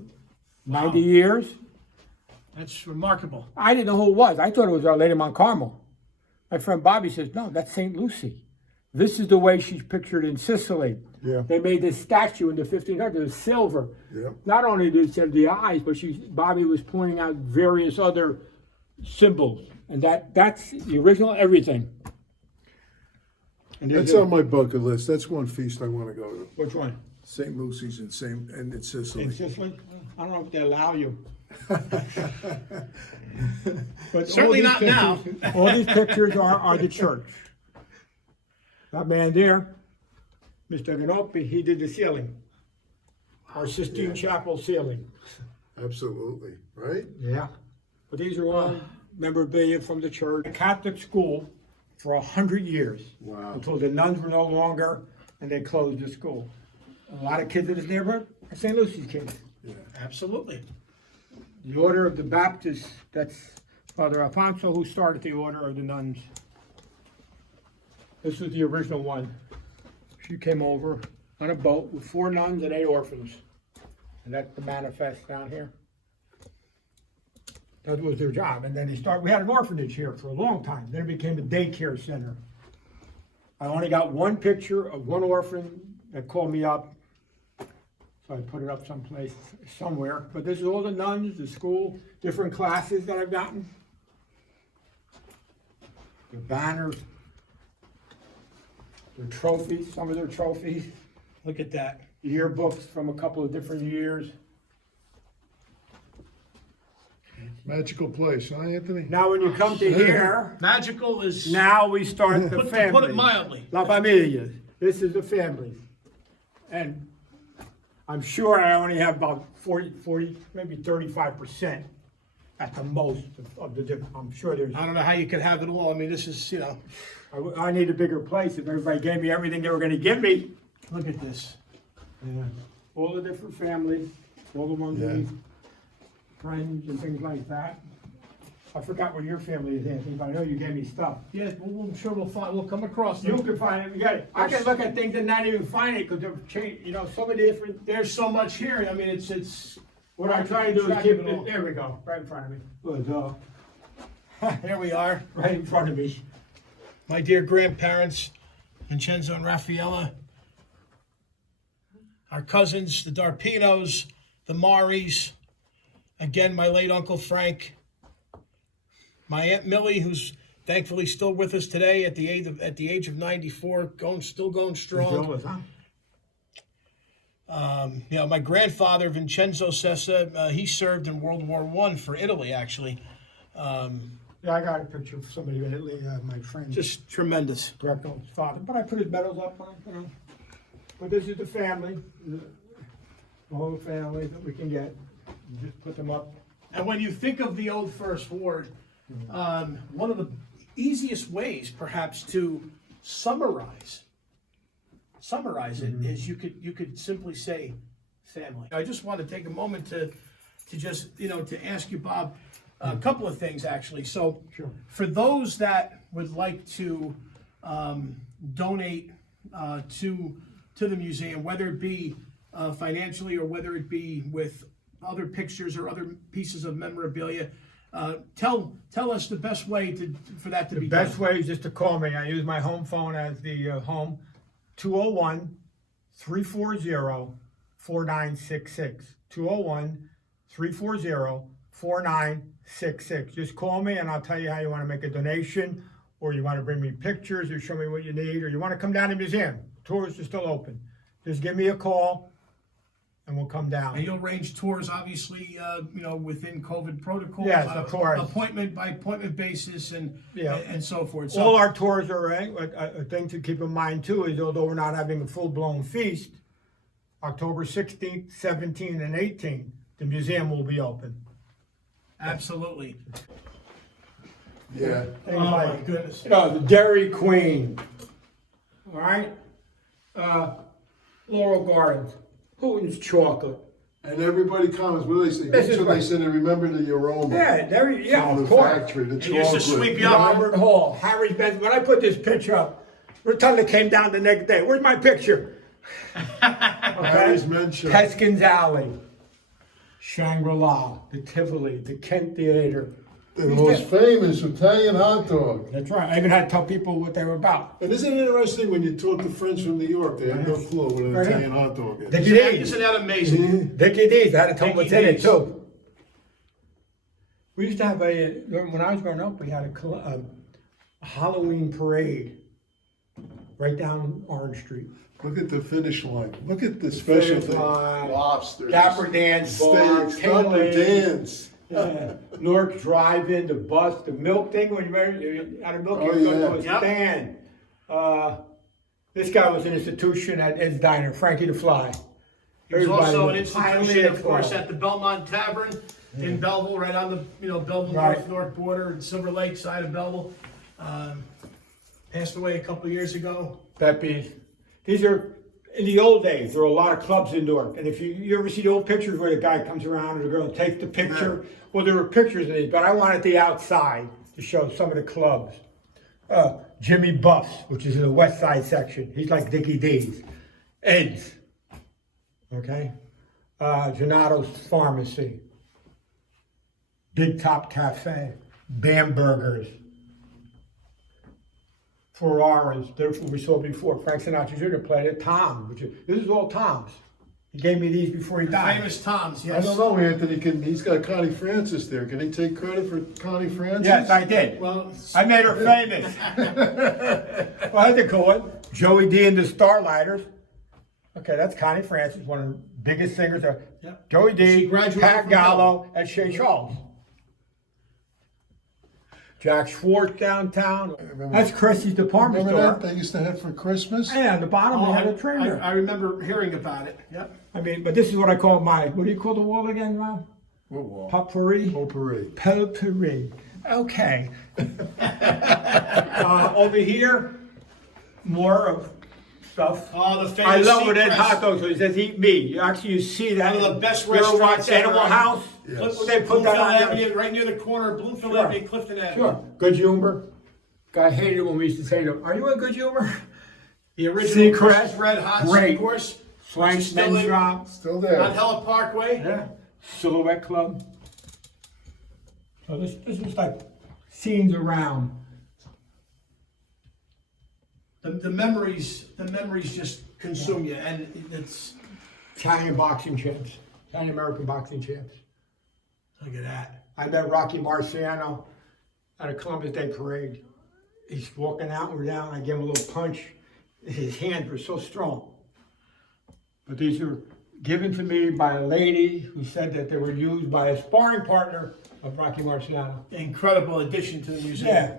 90 years. That's remarkable. I didn't know who it was. I thought it was Our Lady of Mount Carmel. My friend Bobby says, no, that's St. Lucy. This is the way she's pictured in Sicily. Yeah. They made this statue in the 1500s. It was silver. Yeah. Not only did it have the eyes, but Bobby was pointing out various other symbols. And that's the original everything. And there's That's on my bucket list. That's one feast I want to go to. Which one? St. Lucy's and in Sicily. In Sicily? I don't know if they allow you. But Certainly all these not now. pictures- All these pictures are the church. That man there, Mr. Ganopi, he did the ceiling. Our Sistine Chapel ceiling. Absolutely, right? Yeah. But these are all memorabilia from the church. A Catholic school for 100 years. Wow. Until the nuns were no longer and they closed the school. A lot of kids in this neighborhood are St. Lucy's kids. Absolutely. The Order of the Baptists, that's Father Alfonso who started the Order of the Nuns. This was the original one. She came over on a boat with 4 nuns and 8 orphans. And that's the manifest down here. That was their job. And then we had an orphanage here for a long time. Then it became a daycare center. I only got one picture of one orphan that called me up. So I put it up somewhere. But this is all the nuns, the school, different classes that I've gotten. The banners, their trophies, some of their trophies. Look at that. Yearbooks from a couple of different years. Magical place, huh, Anthony? Now when you come to here, Magical is, now we start the to put family. it mildly. La familia. This is the family. And I'm sure I only have about 40, maybe 35% at the most of the different. I'm sure there's. I don't know how you could have it all. I mean, this is, I need a bigger place. If everybody gave me everything they were going to give me. look at this. Yeah. All the different families, all the ones Yeah. with friends and things like that. I forgot where your family is, Anthony, but I know you gave me stuff. Yeah, I'm sure we'll come across You them. can find it. We got it. I can look at things and not even find it because they've changed. You know, so many different. There's so much here. I mean, it's. What I try to do is Track keep of it all. it. There we go, right in front of me. Look, Here we are. right in front of me. My dear grandparents, Vincenzo and Raffaella. Our cousins, the Darpinos, the Maris. Again, my late Uncle Frank. My Aunt Millie, who's thankfully still with us today at the age of 94, still going strong. My grandfather, Vincenzo Sessa, he served in World War I for Italy, actually. Yeah, I got a picture of somebody in Italy, my friend. Just tremendous. Greco's father, but I put his medals up on it, you know. But this is the family, the whole family that we can get. You just put them up. And when you think of the old First Ward, one of the easiest ways, perhaps, to summarize it is you could simply say family. I just want to take a moment to just to ask you, Bob, a couple of things actually. So, Sure. for those that would like to donate to the museum, whether it be financially or whether it be with other pictures or other pieces of memorabilia, tell us the best way for that to be done. The best way is just to call me. I use my home phone as the home, 201-340-4966. 201-340-4966. Just call me and I'll tell you how you want to make a donation, or you want to bring me pictures or show me what you need, or you want to come down to the museum. Tours are still open. Just give me a call and we'll come down. And you'll arrange tours, obviously, within COVID protocols. Yes, on of course. Appointment by appointment basis and so forth. So, All our tours are, a thing to keep in mind too is, although we're not having a full-blown feast, October 16th, 17th, and 18th, the museum will be open. absolutely. Yeah. Things Oh my like, goodness. the Dairy Queen, all right? Laurel Gardens, Houghton's Chocolate. And everybody comments, what do they say? This is Picture, right. they said they remember the aroma. Yeah, From of the course. factory, the They used to chocolate. sweep you up. Robert Hall, Harry's Benz. When I put this picture up, Rotunda came down the next day. Where's my picture? Harry's Mention. Peskin's Alley, Shangri-La, the Tivoli, the Kent Theater. The most famous Italian hot dog. That's right. I even had to tell people what they were about. And isn't it interesting when you talk to friends from New York, they have no clue what an Right. Italian hot dog is. Dickie D's. Isn't that amazing? Dickie D's. I had to tell them what's in it Dickie too. We used to have when I was growing up, we had a Halloween parade right down Orange Street. Look at the finish line. Look at the special Finish thing. line. Lobsters. Dapper Dan's bar, Steaks, Thunder Tingling. Dance. Newark Drive-In, the bus, the milk thing, when you had a milk, you Oh, would go to a yeah. stand. This guy was an institution at Ed's Diner, Frankie the Fly. He was also an highly institution, of course, acclaimed. at the Belmont Tavern in Belleville, right on the Belleville Right. North border, and Silver Lake side of Belleville. Passed away a couple of years ago. Pepe's. These are, in the old days, there were a lot of clubs in Newark. And if you ever see the old pictures where the guy comes around and the girl takes the picture, well, there were pictures of these, but I wanted the outside to show some of the clubs. Jimmy Buff's, which is in the West Side section. He's like Dickie D's. Ed's, okay? Genato's Pharmacy. Big Top Cafe. Bambergers. Ferraris, they're what we saw before. Frank Sinatra Jr. played at Tom's. This is all Tom's. He gave me these before he died. Famous Tom's, I yes. don't know, Anthony, he's got Connie Francis there. Can he take credit for Connie Francis? Yes, I did. Well, I made her famous. Well, that's a cool one. Joey D and the Starlighters. Okay, that's Connie Francis, one of the biggest singers there. Yep. Joey She D, graduated Pat from Gallo, and Shay Charles. Jack Schwartz downtown. That's Chrissy's department Remember store. that they used to have for Christmas? Yeah, at the bottom they had a trainer. I remember hearing about it. Yep. I mean, but this is what I call what do you call the wall again, Ron? What wall? Potpourri? Potpourri. Potpourri. Okay. Over here, more of stuff. Oh, the I famous love it at Seacrest. hot dogs. So it says eat me. You see that. One of the best You ever restaurants watch Animal ever. House? Yes. They put that Bloomfield on there. Avenue, right near the corner of Bloomfield Sure. Avenue and Clifton Avenue. Sure. Good humor. Guy hated it when we used to say to him, "Are you in good humor?" The original Seacrest, Chris's Red Hots, great. of course. Swank Still Men's in- Shop. Still there. On Hella Parkway. Yeah. Silhouette Club. So this is like scenes around. The memories just consume you, and it's, Italian boxing champs. Italian American boxing champs. look at that. I met Rocky Marciano at a Columbus Day parade. He's walking out, we're down, I give him a little punch. His hands were so strong. But these were given to me by a lady who said that they were used by a sparring partner of Rocky Marciano. Incredible addition to the museum. Yeah.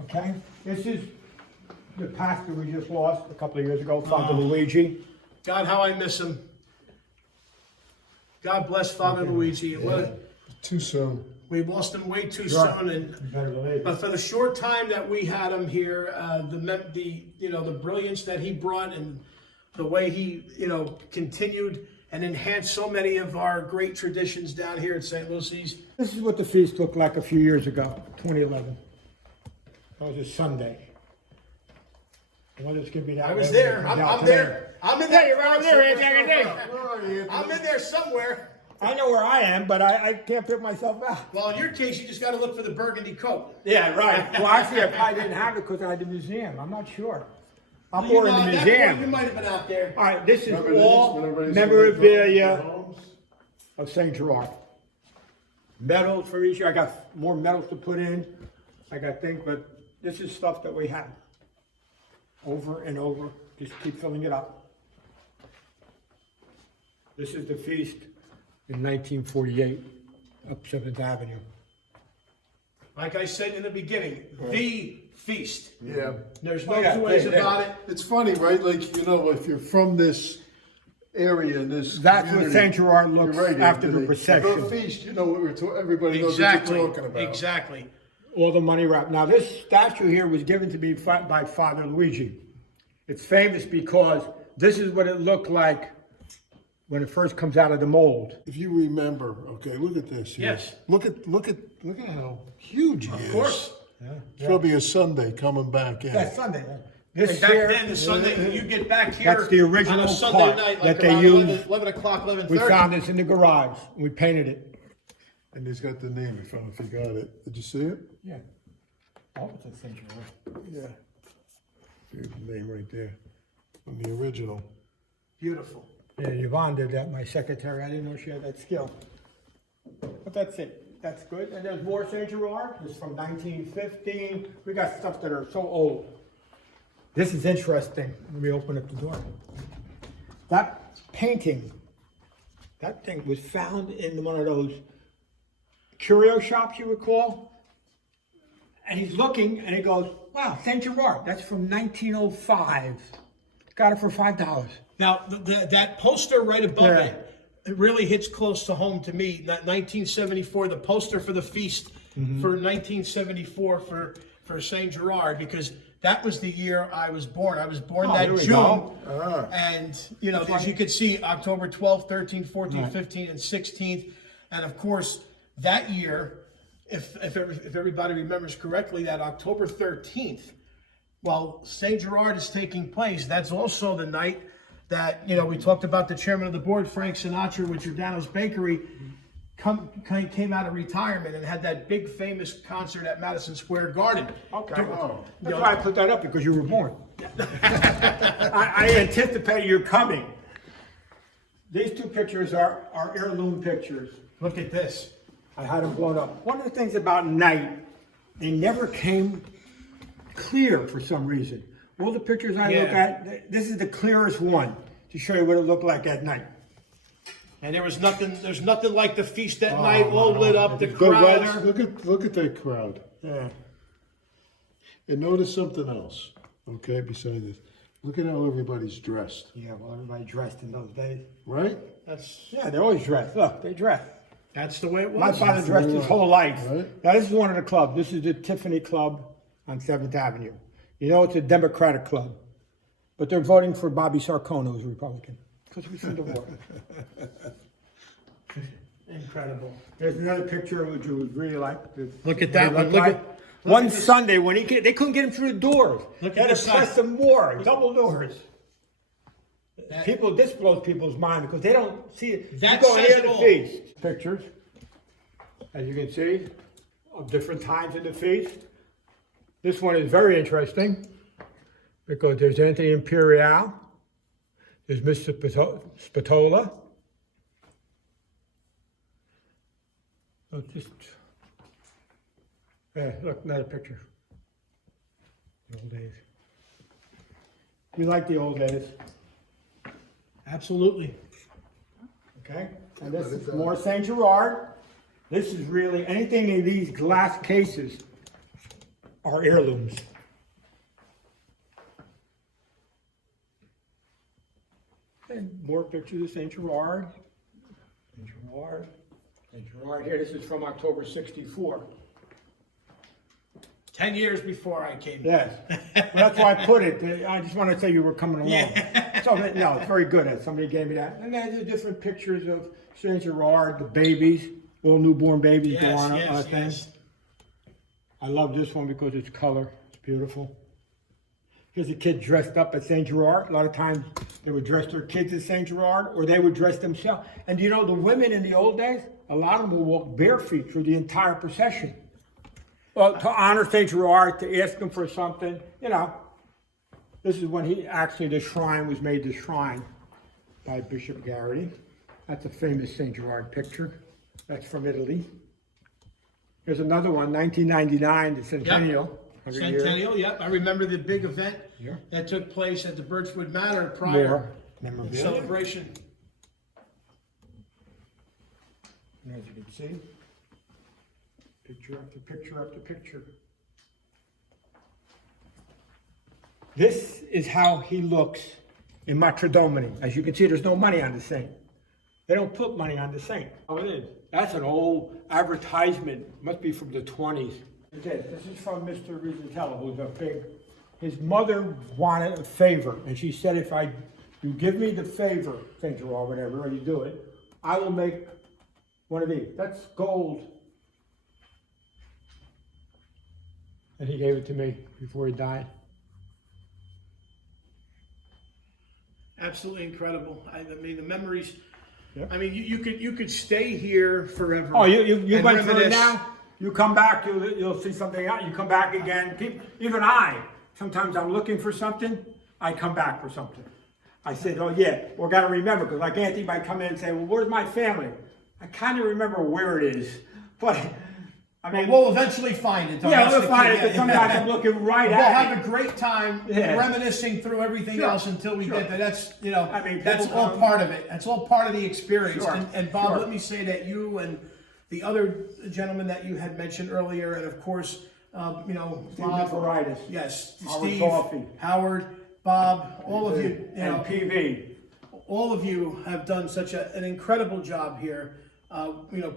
Okay. This is the pastor we just lost a couple of years ago, Father Luigi. God, how I miss him. God bless Father Luigi. Too soon. We lost him way too Sure. soon, and Better believe but it. for the short time that we had him here, the brilliance that he brought and the way he continued and enhanced so many of our great traditions down here at St. Lucie's. This is what the feast looked like a few years ago, 2011. That was a Sunday. The one that's gonna be that I was way there. comes I'm out there. today. I'm in there. You're right there, Anthony. Where are you, I'm in there somewhere. I know where I am, but I can't pick myself out. Well, in your case, you just got to look for the burgundy coat. Yeah, right. Well, actually, I probably didn't have it because I had the museum. I'm not sure. I'm You more know, in the at that point, you museum. might have been out there. All right, this is Remember these? all When everybody's memorabilia in their homes? of St. Gerard. Medals for each year. I got more medals to put in, I think, but this is stuff that we have. Over and over. Just keep filling it up. This is the feast in 1948 up 7th Avenue. Like I said in the beginning, the feast. Yeah. There's no Oh, yeah, two ways yeah. about it. It's funny, right? Like, if you're from this area and this That's what community, St. Gerard looks you're right, after the Anthony. procession. The feast, what everybody knows Exactly. what you're talking about. Exactly. All the money wrapped. Now, this statue here was given to me by Father Luigi. It's famous because this is what it looked like when it first comes out of the mold. If you remember, okay, look at this. Here. Yes. Look at how huge he is. Of course. It's gonna be a Sunday coming back in. That's Sunday. This And back here, then, the Sunday, when you get back here That's the original on a Sunday part night, that like they around used. 11 o'clock, 11:30. we found this in the garage. We painted it. And he's got the name, if you got it. Did you see it? Yeah. Oh, it's a St. Gerard. Yeah. Here's the name right there. From the original. Beautiful. Yeah, Yvonne did that, my secretary. I didn't know she had that skill. But that's it. That's good. And there's more St. Gerard. This is from 1915. We got stuff that are so old. This is interesting. Let me open up the door. That painting, that thing was found in one of those curio shops, you recall? And he's looking and he goes, wow, St. Gerard. That's from 1905. Got it for $5. Now, that poster right above Yeah. it really hits close to home to me. That 1974, the poster for the feast for 1974 for St. Gerard, because that was the year I was born. I was born There that we June. go. And, you know, as you can see, October 12th, 13th, 14th, 15th, and 16th. And of course, that year, if everybody remembers correctly, that October 13th, while St. Gerard is taking place, that's also the night that, you know, we talked about the chairman of the board, Frank Sinatra, with Giordano's Bakery, came out of retirement and had that big famous concert at Madison Square Garden. Okay. That's why I put that up, because you were born. I anticipated you coming. These two pictures are heirloom pictures. Look at this. I had them blown up. One of the things about night, they never came clear for some reason. All the pictures I look at, this is the clearest one to show you what it looked like at night. And there's nothing like the feast at night, all lit up, the Go, crowd. guys, look at that crowd. Yeah. And notice something else, okay, besides this. Look at how everybody's dressed, Yeah, well, everybody dressed in those days. right? Yeah, they're always dressed. Look, they dress. That's the way it was. My father dressed his whole life. Right. Now, this is one of the clubs. This is the Tiffany Club on 7th Avenue. You know, it's a Democratic club, but they're voting for Bobby Sarkono as Republican because we sent the war. Incredible. There's another picture which you would really like. Look at that one. Look Look one at this. Sunday when they couldn't get him through the doors. Look They at had this to press side. some more, double doors. That- This blows people's mind because they don't see it. That You go says near it the all. feast. Pictures, as you can see, of different times in the feast. This one is very interesting because there's Anthony Imperial, there's Mr. Spatola. Oh, look, another picture. The old days. You like the old days, Absolutely. okay? And this is more St. Gerard. This is really, anything in these glass cases are heirlooms. And more pictures of St. Gerard. St. Gerard. St. Gerard here, this is from October '64. 10 years before I came. Yes, well, that's why I put it. I just wanted to say you were coming along. So, no, it's very good. Somebody gave me that. And then there's different pictures of St. Gerard, the babies, all newborn babies born on Yes. things. I love this one because it's color. It's beautiful. Here's a kid dressed up as St. Gerard. A lot of times they would dress their kids as St. Gerard or they would dress themselves. And you know, the women in the old days, a lot of them would walk barefoot through the entire procession. Well, to honor St. Gerard, to ask him for something, you know. This is when the shrine was made the shrine by Bishop Gerard. That's a famous St. Gerard picture. That's from Italy. Here's another one, 1999, the Centennial. 100 years. Centennial, yep. I remember the big event Yeah. that took place at the Birchwood Manor prior More memorabilia. celebration. And as you can see, picture after picture after picture. This is how he looks in Notre Domini. As you can see, there's no money on the saint. They don't put money on the saint. Oh, it is. That's an old advertisement. Must be from the 20s. This is from Mr. Rizzatello, who's a big. His mother wanted a favor, and she said, if you give me the favor, St. Gerard, whatever, or you do it, I will make one of these. That's gold. And he gave it to me before he died. Absolutely incredible. I mean, the memories. Yep. I mean, you could stay here forever. Oh, you and went through it reminisce. now? You come back, you'll see something else. You come back again. Even I, sometimes I'm looking for something, I come back for something. I said, oh yeah, we got to remember, because like Anthony might come in and say, well, where's my family? I kind of remember where it is, but I mean, We'll eventually find it. though. yeah, That's we'll the find key. it, but sometimes I'm looking right We'll at have it. a great time Yeah. reminiscing through everything Sure. else until we Sure. get there. That's I mean, that's people all come- part of it. That's all part of the experience. Sure. And Bob, Sure. let me say that you and the other gentleman that you had mentioned earlier, and of course, Bob, Varieties. yes, Howard Steve, Coffey. Howard, Bob, all of you, And PV. all of you have done such an incredible job here,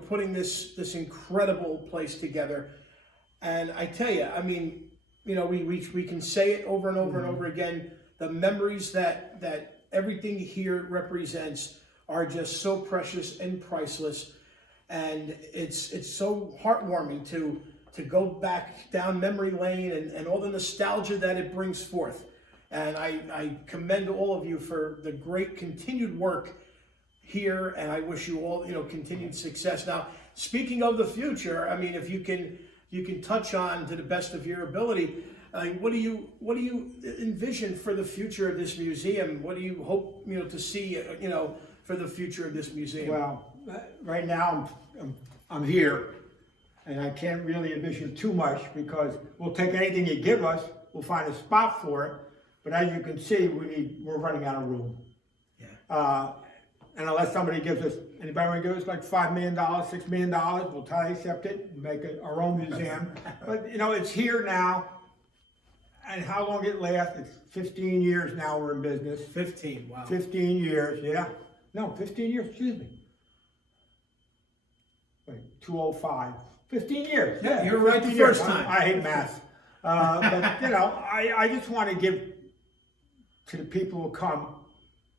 putting this incredible place together. And I tell you, I mean, we can say it over and over and over again. The memories that everything here represents are just so precious and priceless, and it's so heartwarming to go back down memory lane and all the nostalgia that it brings forth. And I commend all of you for the great continued work here, and I wish you all continued success. Now, speaking of the future, I mean, if you can touch on, to the best of your ability, what do you envision for the future of this museum? What do you hope to see for the future of this museum? Well, right now I'm here, and I can't really envision too much because we'll take anything you give us. We'll find a spot for it, but as you can see, we're running out of room. Yeah. And unless somebody gives us, anybody want to give us like $5 million, $6 million, we'll try to accept it and make it our own museum. But it's here now, and how long it lasts? It's 15 years now we're in business. 15. Wow. 15 years, yeah. No, 15 years. Excuse me. Wait, 205. 15 years. Yeah, you're right the first time. I hate math. But I just want to give to the people who come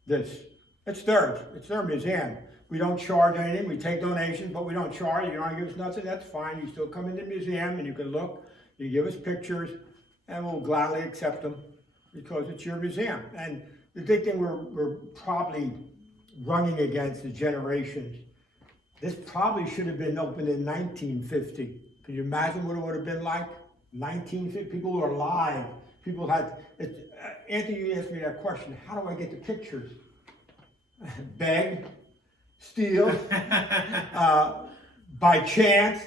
this. It's theirs. It's their museum. We don't charge anything. We take donations, but we don't charge. You don't want to give us nothing, that's fine. You still come in the museum and you can look. You give us pictures, and we'll gladly accept them because it's your museum. And the big thing we're probably running against the generations. This probably should have been opened in 1950. Can you imagine what it would have been like? 1950. People were alive. People had. Anthony, you asked me that question. How do I get the pictures? Beg, steal, by chance,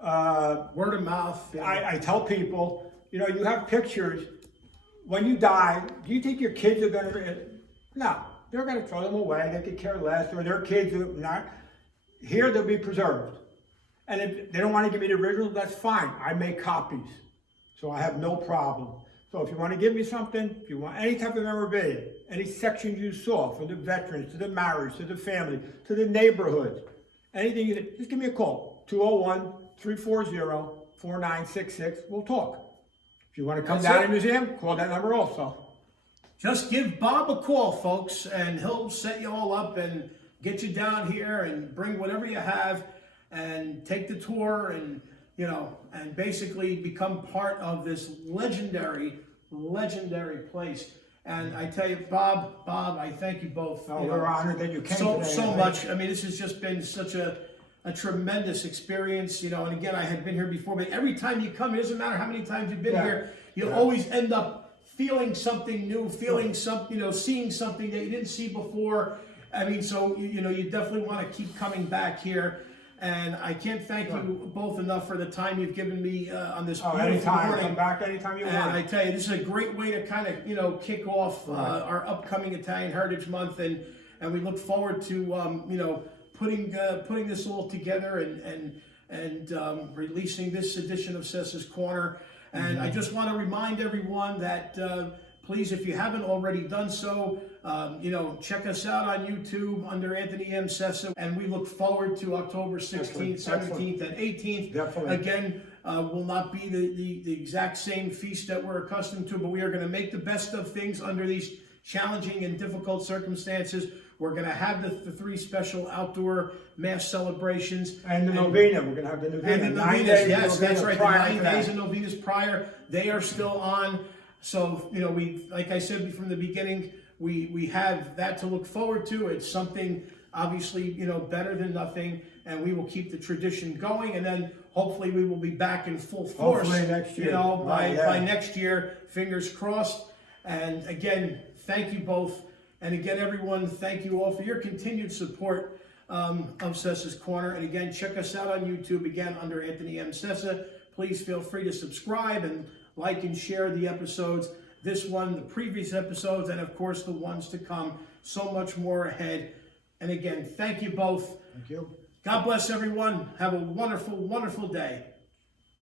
word of mouth. I tell people, you have pictures. When you die, do you think your kids are going to? No, they're going to throw them away. They could care less, or their kids are not. Here, they'll be preserved. And if they don't want to give me the original, that's fine. I make copies, so I have no problem. So if you want to give me something, if you want any type of memorabilia, any sections you saw, from the veterans to the marriage, to the family, to the neighborhood, anything, just give me a call, 201-340-4966. We'll talk. If you want to come down to the museum, call that number also. Just give Bob a call, folks, and he'll set you all up and get you down here and bring whatever you have and take the tour and and basically become part of this legendary place. And I tell you, Bob, I thank you both. We're honored that you came so much. I mean, this has just been such a tremendous experience, and again, I had been here before, but every time you come, it doesn't matter how many times you've been here, you'll always end up feeling something new, feeling something, seeing something that you didn't see before. I mean, so, you definitely want to keep coming back here. And I can't thank you both enough for the time you've given me on this beautiful anytime. morning. Come back anytime you want. And I tell you, this is a great way to kind of, kick off our upcoming Italian Heritage Month, and we look forward to, putting this all together and releasing this edition of Sessa's Corner. And I just want to remind everyone that please, if you haven't already done so, check us out on YouTube under Anthony M. Sessa, and we look forward to October 16th, 17th, and 18th. Definitely. Again, will not be the exact same feast that we're accustomed to, but we are going to make the best of things under these challenging and difficult circumstances. We're going to have the three special outdoor mass celebrations. And the novena. We're going to have the novena. And the novenas, yes, that's right. The 9 days of novenas prior, they are still on. So, we, like I said from the beginning, we have that to look forward to. It's something, obviously, better than nothing, and we will keep the tradition going, and then hopefully we will be back in full force. Hopefully next year. By next year, fingers crossed. And again, thank you both. And again, everyone, thank you all for your continued support of Sessa's Corner. And again, check us out on YouTube, again, under Anthony M. Sessa. Please feel free to subscribe and like and share the episodes. This one, the previous episodes, and of course the ones to come. So much more ahead. And again, thank you both. Thank you. God bless everyone. Have a wonderful, wonderful day.